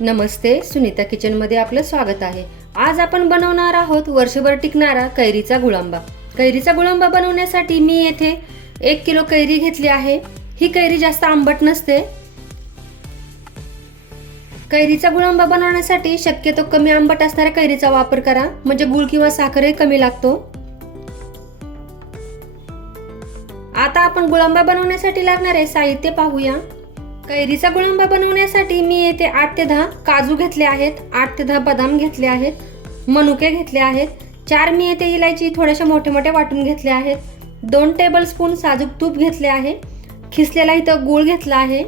नमस्ते सुनीता किचनमध्ये आपलं स्वागत आहे. आज आपण बनवणार आहोत वर्षभर टिकणारा कैरीचा गुळांबा. कैरीचा गुळांबा बनवण्यासाठी मी येथे एक किलो कैरी घेतली आहे. ही कैरी जास्त आंबट नसते. कैरीचा गुळांबा बनवण्यासाठी शक्यतो कमी आंबट असणाऱ्या कैरीचा वापर करा. म्हणजे गुळ किंवा साखरही कमी लागतो. आता आपण गुळांबा बनवण्यासाठी लागणारे साहित्य पाहूया. कैरीचा गुळांबा बनवण्यासाठी मी येथे आठ ते दहा काजू घेतले आहेत. आठ ते दहा बदाम घेतले आहेत. मनुके घेतले आहेत. चार मी येथे इलायची थोड्याशा मोठे मोठे वाटून घेतले आहेत. दोन टेबल स्पून साजूक तूप घेतले आहे. खिसलेला इथं गूळ घेतला आहे.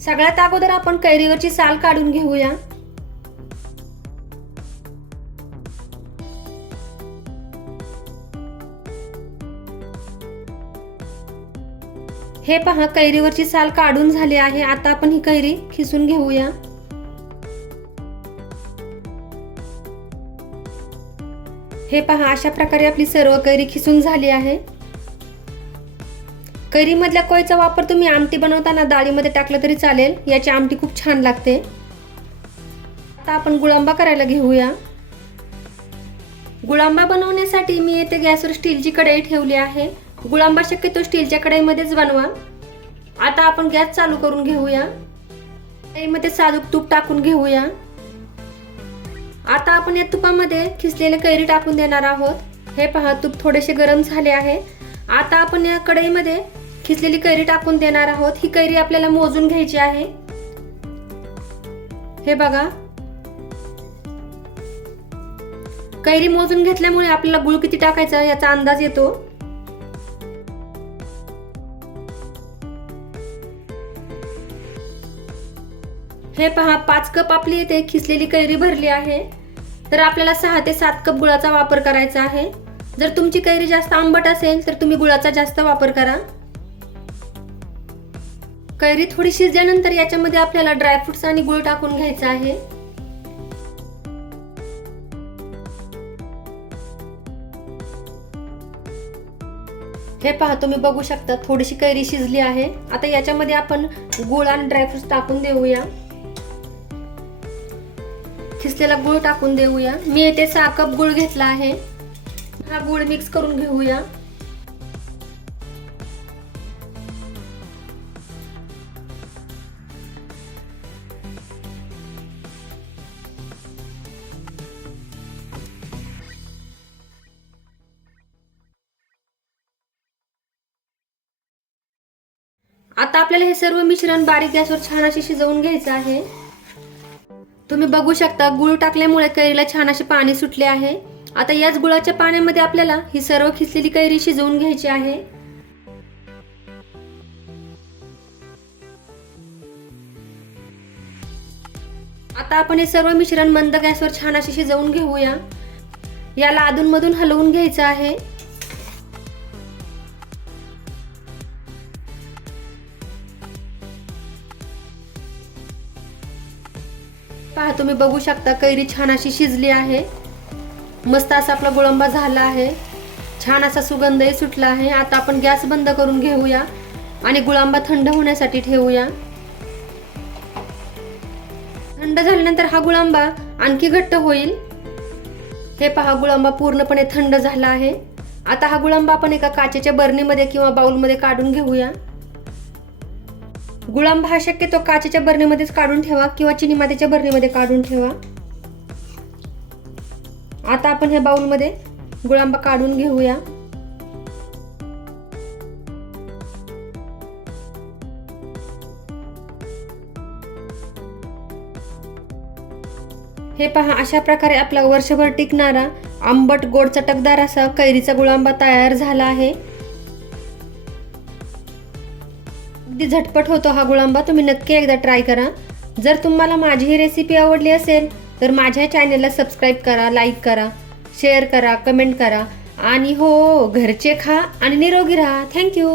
सगळ्यात अगोदर आपण कैरीवरची साल काढून घेऊया. हे पहा कैरीवरची साल काढून झाली आहे. आता आपण ही कैरी खिसून घेऊया. हे पहा अशा प्रकारे आपली सर्व कैरी खिसून झाली आहे. कैरीमधल्या कोयचा वापर तुम्ही आमटी बनवताना डाळीमध्ये टाकलं तरी चालेल. याची आमटी खूप छान लागते. आता आपण गुळांबा करायला घेऊया. गुळांबा बनवण्यासाठी मी येथे गॅसवर स्टीलची कढई ठेवली आहे. गुळांबा शक्यतो स्टीलच्या कढईमध्येच बनवा. आता आपण गॅस चालू करून घेऊया. कढईमध्ये साजूक तूप टाकून घेऊया. आता आपण या तुपामध्ये खिसलेले कैरी टाकून देणार आहोत. हे पहा तूप थोडेसे गरम झाले आहे. आता आपण या कढईमध्ये खिसलेली कैरी टाकून देणार आहोत. ही कैरी आपल्याला मोजून घ्यायची आहे. हे बघा. कैरी मोजून घेतल्यामुळे आपल्याला गुळ किती टाकायचा याचा अंदाज येतो. हे पहा पाच कप आपली इथे खिसलेली कैरी भरली आहे. तर आपल्याला सहा ते सात कप गुळाचा वापर करायचा आहे. जर तुमची कैरी जास्त आंबट असेल तर तुम्ही गुळाचा जास्त वापर करा. कैरी थोडी शिजल्यानंतर याच्यामध्ये आपल्याला ड्रायफ्रुट्स आणि गुळ टाकून घ्यायचा आहे. हे पहा तुम्ही बघू शकता थोडीशी कैरी शिजली आहे. आता याच्यामध्ये आपण गुळ आणि ड्रायफ्रुट्स टाकून देऊया. खिसलेला गुळ टाकून देऊया. मी येथे सहा कप गुळ घेतला आहे. हा गुळ मिक्स करून घेऊया. आता आपल्याला हे सर्व मिश्रण बारीक गॅसवर छान असे शिजवून घ्यायचं आहे. तुम्ही बघू शकता गुळ टाकल्यामुळे कैरीला छान असे पाणी सुटले आहे. आता याच गुळाच्या पाण्यामध्ये आपल्याला ही सर्व खिसलेली कैरी शिजवून घ्यायची आहे. आता आपण हे सर्व मिश्रण मंद गॅसवर छान असे शिजवून घेऊया. याला अधूनमधून हलवून घ्यायचं आहे. पहा तुम्ही बघू शकता कैरी छान अशी शिजली आहे. मस्त असा आपला गुळंबा झाला आहे. छान असा सुगंधही सुटला आहे. आता आपण गॅस बंद करून घेऊया आणि गुळांबा थंड होण्यासाठी ठेवूया. थंड झाल्यानंतर हा गुळांबा आणखी घट्ट होईल. हे पहा गुळांबा पूर्णपणे थंड झाला आहे. आता हा गुळांबा आपण एका काचेच्या बरणीमध्ये किंवा बाउलमध्ये काढून घेऊया. गुळांबा हा शक्यतो काचेच्या बरणीमध्येच काढून ठेवा किंवा चिनी मातीच्या बरणीमध्ये काढून ठेवा. आता आपण ह्या बाउलमध्ये गुळांबा काढून घेऊया. हे पहा अशा प्रकारे आपला वर्षभर टिकणारा आंबट गोड चटकदार असा कैरीचा गुळांबा तयार झाला आहे. अगदी झटपट होतो हा गुळांबा तुम्ही नक्की एकदा ट्राय करा. जर तुम्हाला माझी ही रेसिपी आवडली असेल तर माझ्या चॅनेलला सबस्क्राईब करा लाईक करा शेअर करा कमेंट करा. आणि हो घरचे खा आणि निरोगी राहा. थँक्यू